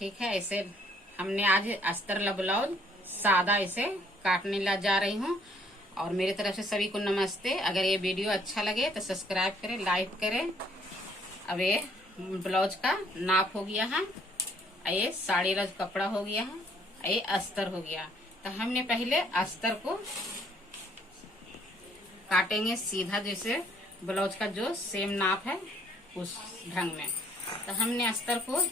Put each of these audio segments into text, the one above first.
ठीक है। ऐसे हमने आज अस्तर ब्लाउज सादा ऐसे काटने ला जा रही हूँ। और मेरी तरफ से सभी को नमस्ते। अगर ये वीडियो अच्छा लगे तो सब्सक्राइब करें, लाइक करें। अब ये ब्लाउज का नाप हो गया है, ये साड़ी रज कपड़ा हो गया है, ये अस्तर हो गया। तो हमने पहले अस्तर को काटेंगे सीधा, जैसे ब्लाउज का जो सेम नाप है उस ढंग में। तो हमने अस्तर को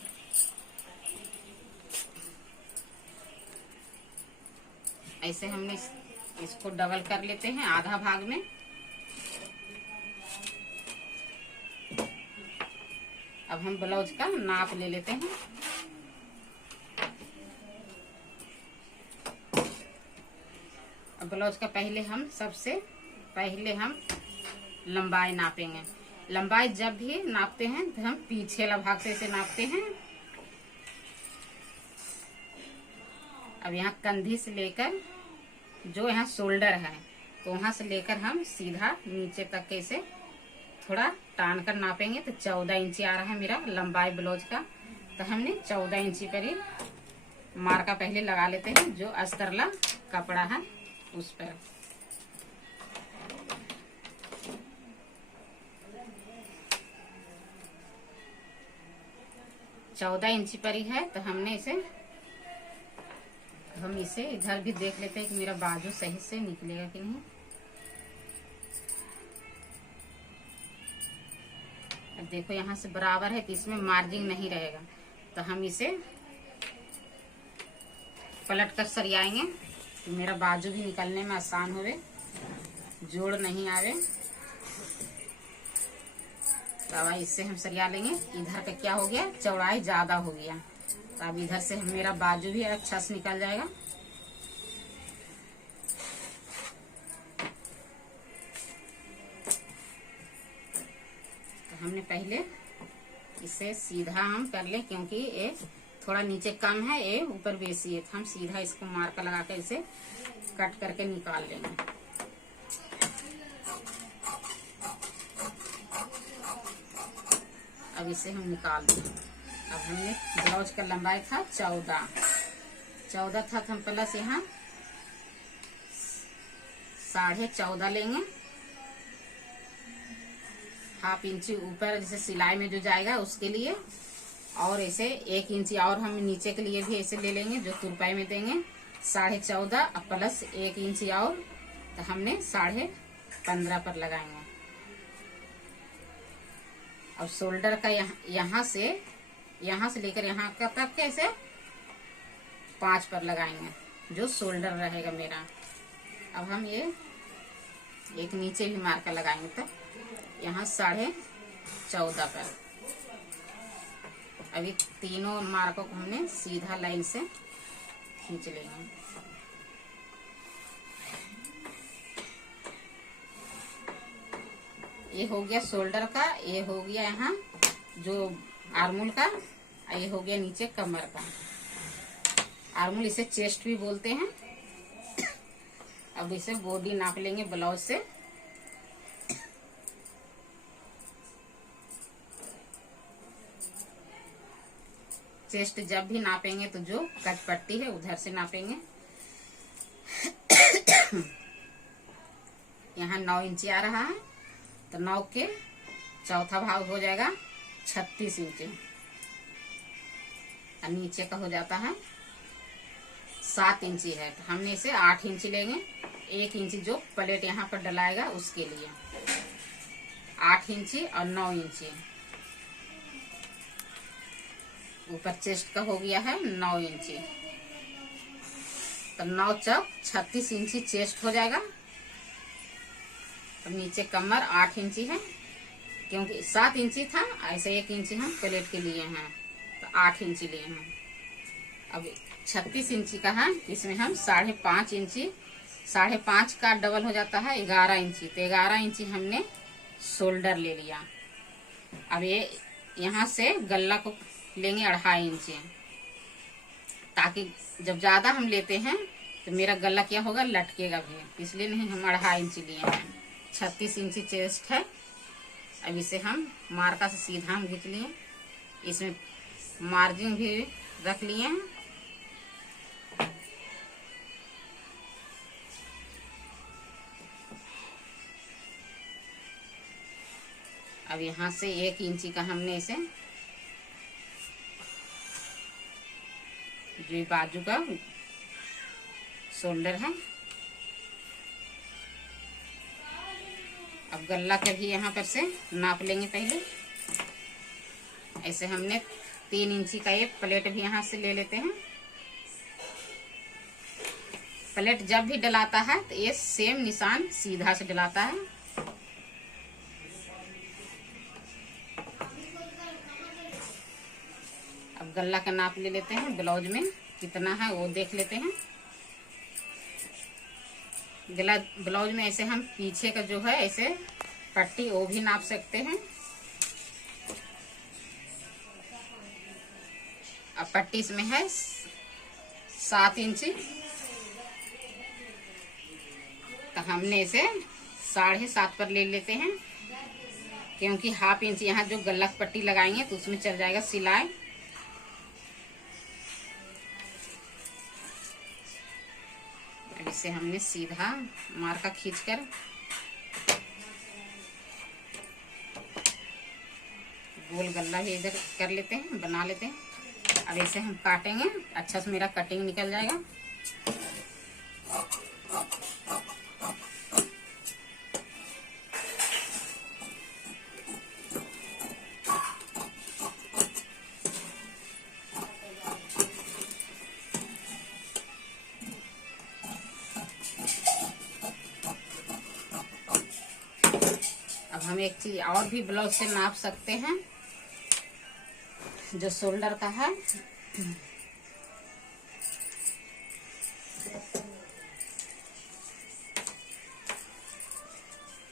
ऐसे हमने इसको डबल कर लेते हैं आधा भाग में। अब हम ब्लाउज का नाप ले लेते हैं। अब ब्लाउज का सबसे पहले हम लंबाई नापेंगे। लंबाई जब भी नापते हैं तो हम पीछे वाला भाग से इसे नापते हैं। अब यहाँ कंधी से लेकर जो यहाँ शोल्डर है तो वहां से लेकर हम सीधा नीचे तक के इसे थोड़ा टान कर नापेंगे। तो 14 इंची आ रहा है मेरा लंबाई ब्लाउज का। तो हमने 14 इंची पर ही मार्का पहले लगा लेते हैं, जो अस्तरला कपड़ा है उस पर। चौदह इंची पर ही है। तो हम इसे इधर भी देख लेते हैं कि मेरा बाजू सही से निकलेगा कि नहीं। अब देखो यहाँ से बराबर है तो इसमें मार्जिन नहीं रहेगा। तो हम इसे पलट कर सरियाएंगे तो मेरा बाजू भी निकलने में आसान होवे, जोड़ नहीं आवे। तो अब इससे हम सरिया लेंगे। इधर का क्या हो गया, चौड़ाई ज्यादा हो गया। तो अब इधर से मेरा बाजू भी अच्छा से निकल जाएगा। तो हमने पहले इसे सीधा हम कर ले, क्योंकि ये थोड़ा नीचे कम है, ये ऊपर बेसी है। तो हम सीधा इसको मार्कर लगा कर इसे कट करके निकाल लेंगे। अब इसे हम निकाल देंगे। अब हमने ब्लाउज का लंबाई था 14 था, तो हम प्लस यहाँ 14.5 लेंगे। हाफ इंची ऊपर जैसे सिलाई में जो जाएगा उसके लिए, और ऐसे 1 इंची और हम नीचे के लिए भी ऐसे ले लेंगे, जो तुरपाई में देंगे 14.5 और प्लस 1 इंची और। तो हमने 15.5 पर लगाएंगे। और शोल्डर का यहाँ से लेकर यहाँ का तक कैसे 5 पर लगाएंगे, जो शोल्डर रहेगा मेरा। अब हम ये एक नीचे भी मार्कर लगाएंगे, तो यहाँ 14.5 पर। अभी तीनों मार्कों को हमने सीधा लाइन से खींच लेंगे। ये हो गया शोल्डर का, ये हो गया यहाँ जो आर्मूल का, ये हो गया नीचे कमर का। आर्मूल इसे चेस्ट भी बोलते हैं। अब इसे बॉडी नाप लेंगे ब्लाउज से। चेस्ट जब भी नापेंगे तो जो कट पट्टी है उधर से नापेंगे। यहाँ 9 इंची आ रहा है, तो 9 के चौथा भाग हो जाएगा 36 इंची। और नीचे का हो जाता है 7 इंची है, तो हमने इसे 8 इंची लेंगे। 1 इंची जो प्लेट यहाँ पर डलाएगा उसके लिए 8 इंची और 9 इंची। ऊपर चेस्ट का हो गया है 9 इंची, तो 9 चौक 36 इंची चेस्ट हो जाएगा। अब नीचे कमर 8 इंची है, क्योंकि 7 इंची था, ऐसे 1 इंची हम प्लेट के लिए हैं, तो 8 इंची लिए हैं। अब 36 इंची का है, इसमें हम 5.5 इंची, 5.5 का डबल हो जाता है 11 इंची। तो 11 इंची हमने शोल्डर ले लिया। अब ये यहाँ से गला को लेंगे 2.5 इंची, ताकि जब ज्यादा हम लेते हैं तो मेरा गला क्या होगा, लटकेगा भी, इसलिए नहीं हम 2.5 इंची लिए हैं। 36 इंची चेस्ट है। अब इसे हम मार्का से सीधा हम खींच लिए। इसमें मार्जिन भी रख लिए हैं। अब यहाँ से 1 इंची का हमने इसे जो बाजू का शोल्डर है, अब गला का भी यहाँ पर से नाप लेंगे पहले। ऐसे हमने 3 इंची का एक प्लेट भी यहाँ से ले लेते हैं। प्लेट जब भी डलाता है तो ये सेम निशान सीधा से डलाता है। अब गला का नाप ले लेते हैं, ब्लाउज में कितना है वो देख लेते हैं। गला ब्लाउज में ऐसे हम पीछे का जो है ऐसे पट्टी वो भी नाप सकते हैं। अब पट्टी इसमें है 7 इंची, तो हमने इसे 7.5 पर ले लेते हैं, क्योंकि हाफ इंच यहाँ जो गला पट्टी लगाएंगे तो उसमें चल जाएगा सिलाई। अब इसे हमने सीधा मार्का खींचकर गोल गला भी इधर कर लेते हैं, बना लेते हैं। अब इसे हम काटेंगे, अच्छा से मेरा कटिंग निकल जाएगा। अब हम एक चीज और भी ब्लाउज से नाप सकते हैं, जो शोल्डर का है।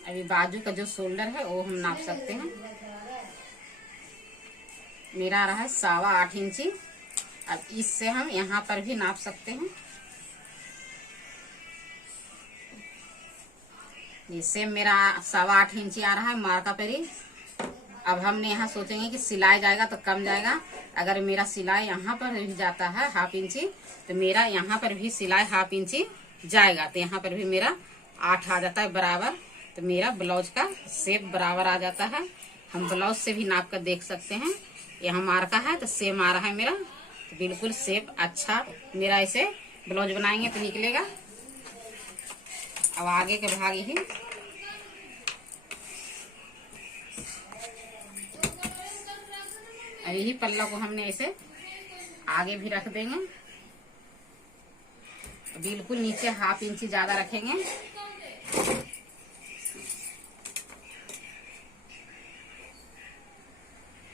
अभी बाजू का जो शोल्डर है वो हम नाप सकते हैं। मेरा आ रहा है 8.25 इंची। अब इससे हम यहाँ पर भी नाप सकते हैं। ये सेम मेरा 8.25 इंची आ रहा है मार्का पर ही। अब हमने यहाँ सोचेंगे कि सिलाई जाएगा तो कम जाएगा। अगर मेरा सिलाई यहाँ पर भी जाता है हाफ इंची, तो मेरा यहाँ पर भी सिलाई हाफ इंची जाएगा, तो यहाँ पर भी मेरा 8 आ जाता है बराबर। तो मेरा ब्लाउज का शेप बराबर आ जाता है। हम ब्लाउज से भी नाप कर देख सकते हैं। यहाँ मार्का है तो सेम आ रहा है मेरा, तो बिल्कुल शेप अच्छा मेरा ऐसे ब्लाउज बनाएंगे तो निकलेगा। अब आगे के भाग ही यही पल्ला को हमने ऐसे आगे भी रख देंगे। बिल्कुल नीचे हाफ इंची ज्यादा रखेंगे।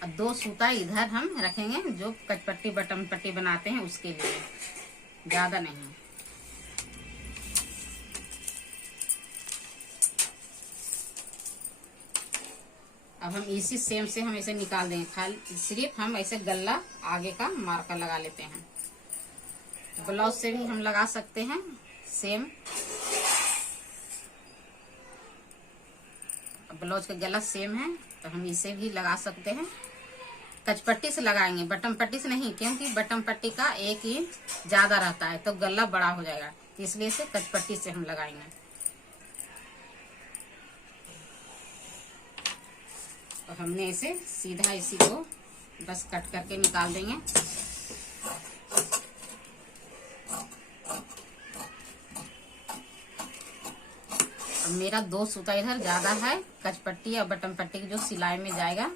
अब 2 सूता इधर हम रखेंगे, जो कटपट्टी बटन पट्टी बनाते हैं उसके लिए, ज्यादा नहीं। अब हम इसी सेम से हम ऐसे निकाल देंगे। खाली सिर्फ हम ऐसे गला आगे का मार्कर लगा लेते हैं। ब्लाउज से भी हम लगा सकते हैं सेम। ब्लाउज का गला सेम है तो हम इसे भी लगा सकते हैं। कचपट्टी से लगाएंगे, बटन पट्टी से नहीं, क्योंकि बटन पट्टी का 1 इंच ज्यादा रहता है तो गला बड़ा हो जाएगा, इसलिए से कचपट्टी से हम लगाएंगे। तो हमने इसे सीधा इसी को बस कट करके निकाल देंगे। अब मेरा 2 सूता इधर ज्यादा है, कचपट्टी और बटन पट्टी की जो सिलाई में जाएगा।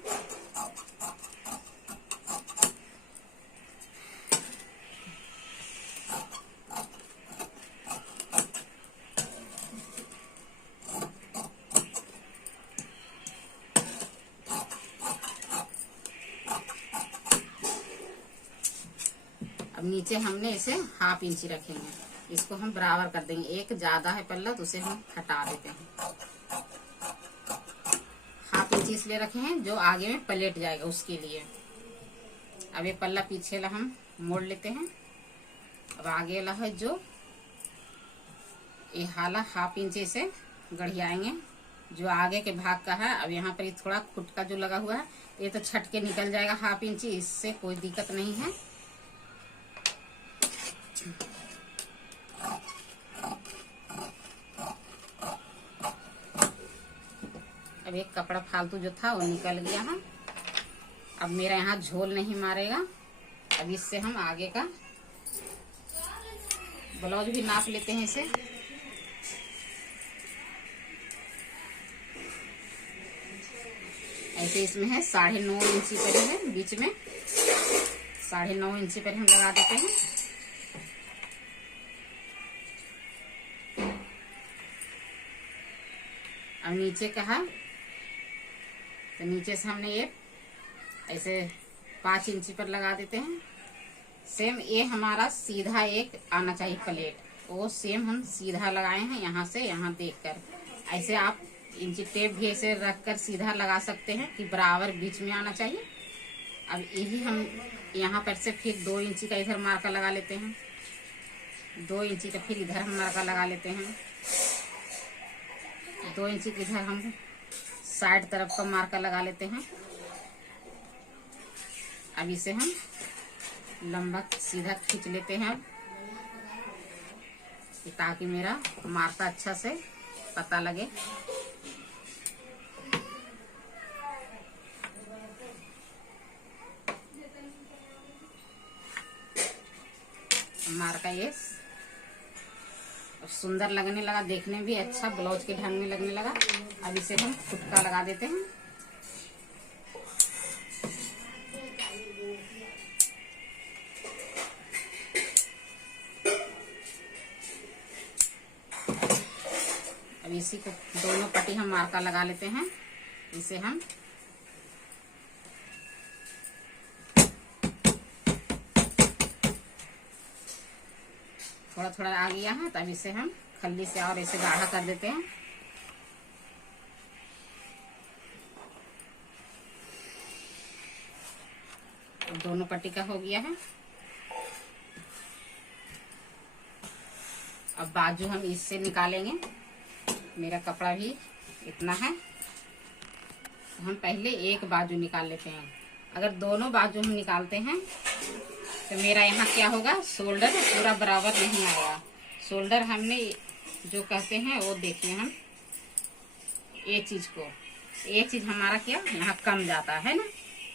अब नीचे हमने इसे हाफ इंची रखेंगे, इसको हम बराबर कर देंगे। एक ज्यादा है पल्ला तो उसे हम हटा देते हैं। हाफ इंची इसलिए रखे हैं जो आगे में पलट जाएगा उसके लिए। अब ये पल्ला पीछे ला हम मोड़ लेते हैं। अब आगे वाला है जो ये हाला हाफ इंची से गढ़ियाएंगे, जो आगे के भाग का है। अब यहाँ पर ये थोड़ा खुट का जो लगा हुआ है ये तो छट के निकल जाएगा हाफ इंची, इससे कोई दिक्कत नहीं है। कपड़ा फालतू जो था वो निकल गया है। अब मेरा यहाँ झोल नहीं मारेगा। अब इससे हम आगे का ब्लाउज भी नाप लेते हैं इसे। ऐसे इसमें है 9.5 इंची पर है, बीच में 9.5 इंची पर हम लगा देते हैं। अब नीचे का है तो नीचे से हमने ये ऐसे 5 इंची पर लगा देते हैं। सेम ये हमारा सीधा एक आना चाहिए प्लेट, वो सेम हम सीधा लगाए हैं यहाँ से यहाँ देखकर। ऐसे आप इंची टेप भी ऐसे रख कर सीधा लगा सकते हैं कि बराबर बीच में आना चाहिए। अब यही हम यहाँ पर से फिर 2 इंची का इधर मार्का लगा लेते हैं, 2 इंची का फिर इधर हम मार्का लगा लेते हैं, 2 इंची के इधर हम साइड तरफ का मार्का लगा लेते हैं। अब इसे हम लंबा सीधा खींच लेते हैं अब, ताकि मेरा मार्का अच्छा से पता लगे। मार्का ये सुंदर लगने लगा, देखने भी अच्छा ब्लाउज के ढंग में लगने लगा। अब इसे हम फुटका लगा देते हैं। अब इसी को दोनों पट्टी हम मार्का लगा लेते हैं। इसे हम थोड़ा थोड़ा आ गया है, तब इसे हम खल्ली से और ऐसे गाढ़ा कर देते हैं। दोनों पट्टी का हो गया है। अब बाजू हम इससे निकालेंगे। मेरा कपड़ा भी इतना है, तो हम पहले एक बाजू निकाल लेते हैं। अगर दोनों बाजू हम निकालते हैं तो मेरा यहाँ क्या होगा, शोल्डर पूरा बराबर नहीं आएगा। शोल्डर हमने जो कहते हैं वो देखिए, हम ये चीज हमारा क्या यहाँ कम जाता है ना,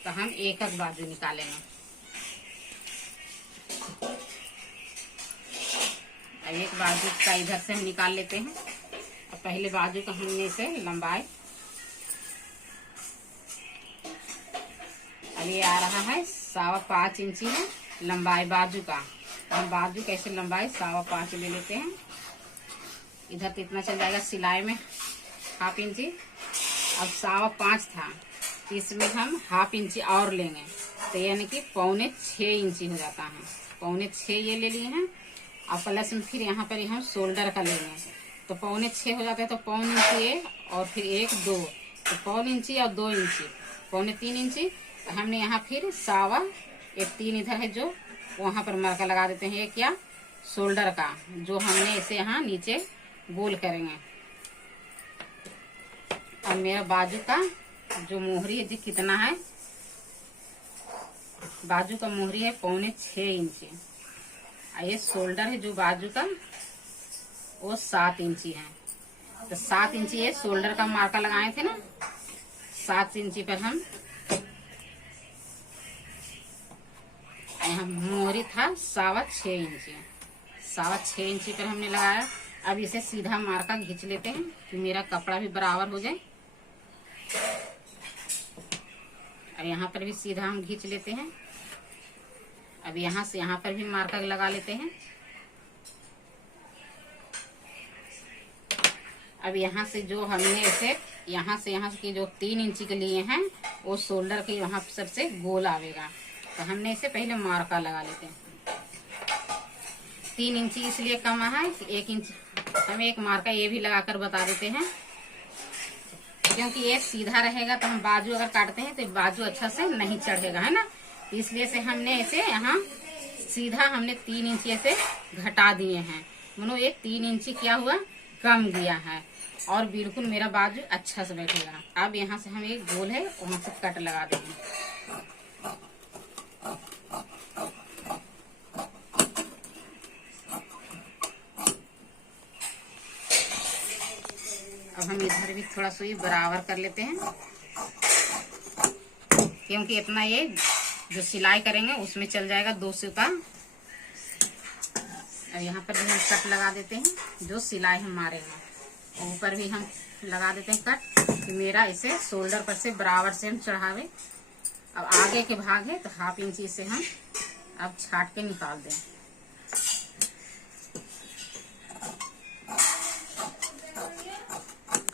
तो हम एक बाजू निकालेंगे। अब एक बाजू का इधर से हम निकाल लेते हैं। अब पहले बाजू का हमने से लंबाई, अब ये आ रहा है 5.25 इंची है लंबाई बाजू का। हम बाजू कैसे लंबाई 5.25 ले लेते हैं। इधर तो इतना चल जाएगा सिलाई में 1/2 इंची। अब 5.25 था, इसमें हम 1/2 इंची और लेंगे, तो यानी कि 6.25 इंची हो जाता है। 6.25 ये ले लिए हैं। अब प्लस में फिर यहाँ पर हम शोल्डर का लेंगे, तो 6.25 हो जाता है। तो 1/4 इंची ये और फिर 1 2, तो 1/4 इंची और 2 इंची 3.25 इंची। तो हमने यहाँ फिर 3 इधर है जो वहां पर मार्का लगा देते हैं। ये क्या, शोल्डर का, जो हमने इसे यहाँ नीचे गोल करेंगे। अब मेरा बाजू का जो मोहरी है जी कितना है, बाजू का मोहरी है 6.25 इंची। ये शोल्डर है जो बाजू का वो 7 इंची है। तो 7 इंची ये शोल्डर का मार्का लगाए थे ना, 7 इंची पर हम यहाँ मोहरी था 6.25 इंची, 6.25 इंची पर हमने लगाया। अब इसे सीधा मार्का खींच लेते हैं कि मेरा कपड़ा भी बराबर हो जाए। और यहाँ पर भी सीधा हम खींच लेते हैं। अब यहाँ से यहाँ पर भी मार्का लगा लेते हैं। अब यहाँ से जो हमने इसे यहाँ से के जो 3 इंची के लिए हैं, वो शोल्डर के वहां सबसे गोल आवेगा। तो हमने इसे पहले मार्का लगा लेते हैं। 3 इंची इसलिए कम है कि 1 इंच हम एक मार्का ये भी लगाकर बता देते हैं, क्योंकि ये सीधा रहेगा तो हम बाजू अगर काटते हैं तो बाजू अच्छा से नहीं चढ़ेगा, है ना। इसलिए से हमने इसे यहाँ सीधा हमने 3 इंची ऐसे घटा दिए हैं। मानो ये 3 इंची क्या हुआ, कम गया है, और बिल्कुल मेरा बाजू अच्छा से बैठेगा। अब यहाँ से हम एक गोल है वहां से कट लगा देंगे। अब हम इधर भी थोड़ा सुई बराबर कर लेते हैं, क्योंकि इतना ये जो सिलाई करेंगे उसमें चल जाएगा 2 सूता। और यहाँ पर भी हम कट लगा देते हैं, जो सिलाई हम मारेंगे ऊपर भी हम लगा देते हैं कट, कि मेरा इसे शोल्डर पर से बराबर से हम चढ़ावे। अब आगे के भाग है तो 1/2 इंची से हम अब छाट के निकाल दें।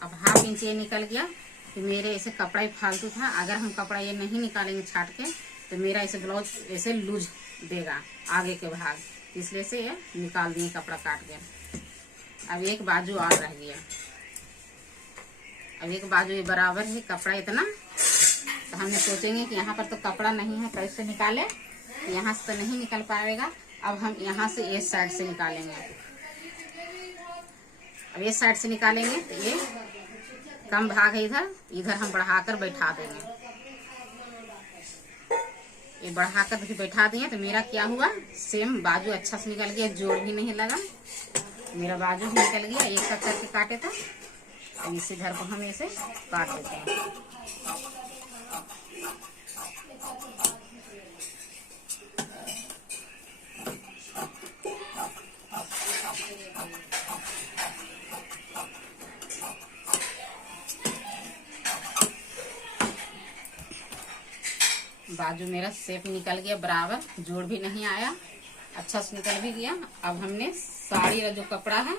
अब 1/2 इंच ये निकल गया कि मेरे ऐसे कपड़ा ही फालतू था। अगर हम कपड़ा ये नहीं निकालेंगे छाट के तो मेरा ऐसे ब्लाउज ऐसे लूज देगा आगे के भाग, इसलिए से ये निकाल दिए कपड़ा काट के। अब एक बाजू और रह गया। अब एक बाजू ये बराबर है कपड़ा इतना, तो हमने सोचेंगे कि यहाँ पर तो कपड़ा नहीं है, कैसे निकाले, यहाँ से तो नहीं निकल पाएगा। अब हम यहाँ से इस साइड से निकालेंगे। अब इस साइड से निकालेंगे तो ये कम भाग है, इधर हम बढ़ाकर बैठा देंगे। ये बढ़ाकर भी बैठा दिए तो मेरा क्या हुआ, सेम बाजू अच्छा से निकल गया, जोड़ भी नहीं लगा, मेरा बाजू भी निकल गया। एक साथ करके काटे था, अब इसी घर को हम ऐसे काट देते हैं। बाजू मेरा शेप निकल गया बराबर, जोड़ भी नहीं आया, अच्छा से निकल भी गया। अब हमने साड़ी का जो कपड़ा है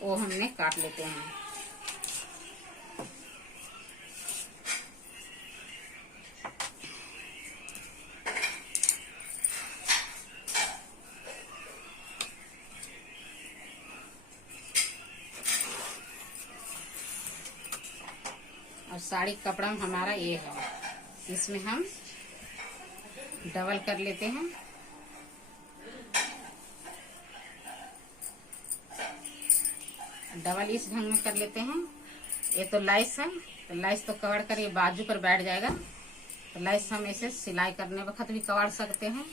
वो हमने काट लेते हैं। और साड़ी का कपड़ा हमारा ये है, इसमें हम डबल कर लेते हैं। डबल इस ढंग में कर लेते हैं। ये तो लाइस है, तो लाइस तो कवर कर ये बाजू पर बैठ जाएगा, तो लाइस हम ऐसे सिलाई करने वक्त भी कवाड़ सकते हैं,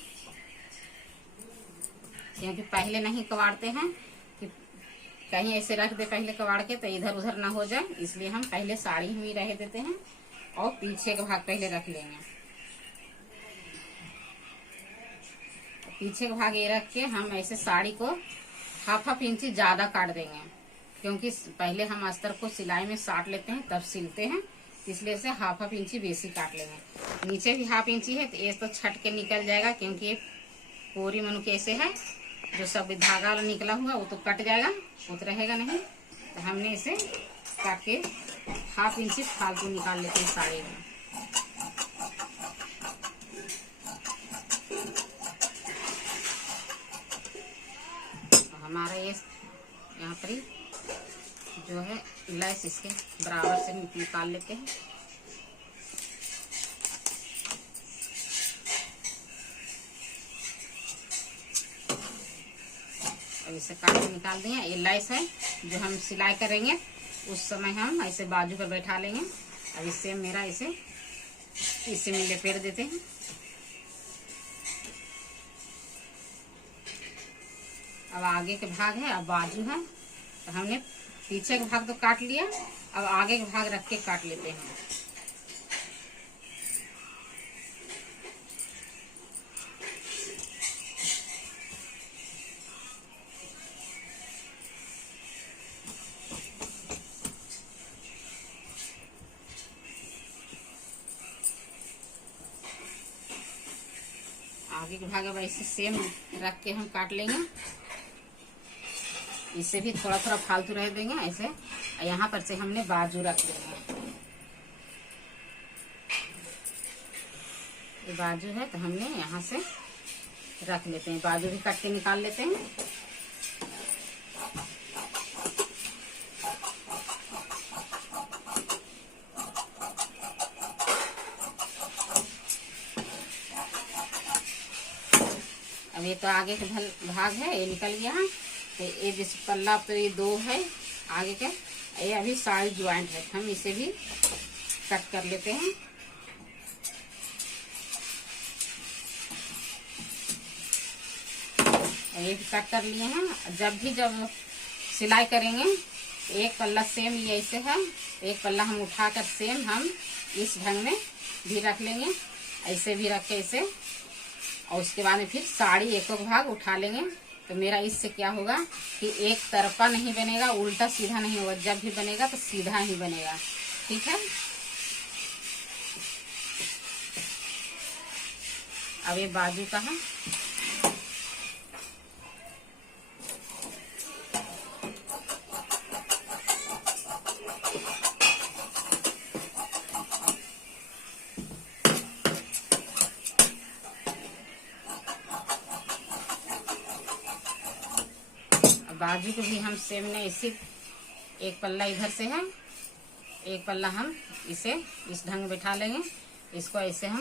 क्योंकि पहले नहीं कवाड़ते हैं कि कहीं ऐसे रख दे पहले कवाड़ के तो इधर उधर ना हो जाए, इसलिए हम पहले साड़ी ही रह देते हैं और पीछे का भाग पहले रख लेंगे। पीछे का भाग ये रख के हम ऐसे साड़ी को 1/2 इंची ज्यादा काट देंगे, क्योंकि पहले हम अस्तर को सिलाई में साट लेते हैं तब सिलते हैं, इसलिए से 1/2 इंची बेसी काट लेंगे। नीचे भी 1/2 इंची है तो ये तो छट के निकल जाएगा, क्योंकि ये पूरी मनु कैसे है, जो सब धागा निकला हुआ वो तो कट जाएगा, वो तो रहेगा नहीं। तो हमने इसे काट के 1/2 इंची फालतू निकाल लेते हैं साड़ी में। हमारा ये यहाँ पर ही जो है लेस इसके बराबर से निकाल लेते हैं। अब इसे काट के निकाल दिए। ये लेस है जो हम सिलाई करेंगे उस समय हम ऐसे बाजू पर बैठा लेंगे। अब इससे मेरा इसे में लपेट देते हैं। अब आगे के भाग है, अब बाजू है, तो हमने पीछे का भाग तो काट लिया, अब आगे का भाग रख के काट लेते हैं। आगे के भाग अब ऐसे सेम रख के हम काट लेंगे। इससे भी थोड़ा थोड़ा फालतू रह देंगे ऐसे। यहाँ पर से हमने बाजू रख देंगे। ये बाजू है तो हमने यहाँ से रख लेते हैं, बाजू भी काट के निकाल लेते हैं। अब ये तो आगे का भाग है, ये निकल गया है। तो ये जिस पल्ला तो ये 2 है आगे के, ये अभी साइड ज्वाइंट है, हम इसे भी कट कर लेते हैं। ये भी कट कर लिए हैं। जब सिलाई करेंगे एक पल्ला सेम ये ऐसे है, एक पल्ला हम उठाकर सेम हम इस ढंग में भी रख लेंगे, ऐसे भी रख के ऐसे, और उसके बाद में फिर साड़ी एक भाग उठा लेंगे। तो मेरा इससे क्या होगा कि एक तरफा नहीं बनेगा, उल्टा सीधा नहीं होगा, जब भी बनेगा तो सीधा ही बनेगा। ठीक है, अब ये बाजू का है। बाजू को भी हम सेम ने इसी एक पल्ला इधर से है, एक पल्ला हम इसे इस ढंग में बैठा लेंगे, इसको ऐसे हम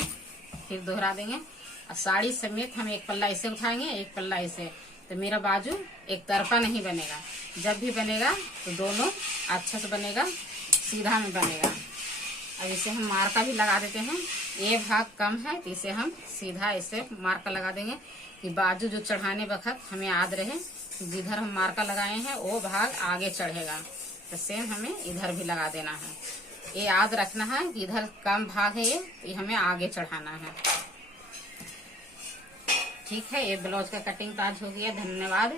फिर दोहरा देंगे, और साड़ी समेत हम एक पल्ला ऐसे उठाएंगे, एक पल्ला ऐसे। तो मेरा बाजू एक तरफा नहीं बनेगा, जब भी बनेगा तो दोनों अच्छा से बनेगा, सीधा में बनेगा। अब इसे हम मार्का भी लगा देते हैं, ये भाग कम है तो इसे हम सीधा ऐसे मार्का लगा देंगे कि बाजू जो चढ़ाने वक्त हमें याद रहे, जिधर हम मार्का लगाए हैं वो भाग आगे चढ़ेगा। तो सेम हमें इधर भी लगा देना है, ये याद रखना है कि इधर कम भाग है ये हमें आगे चढ़ाना है। ठीक है, ये ब्लाउज का कटिंग तो आज हो गया। धन्यवाद।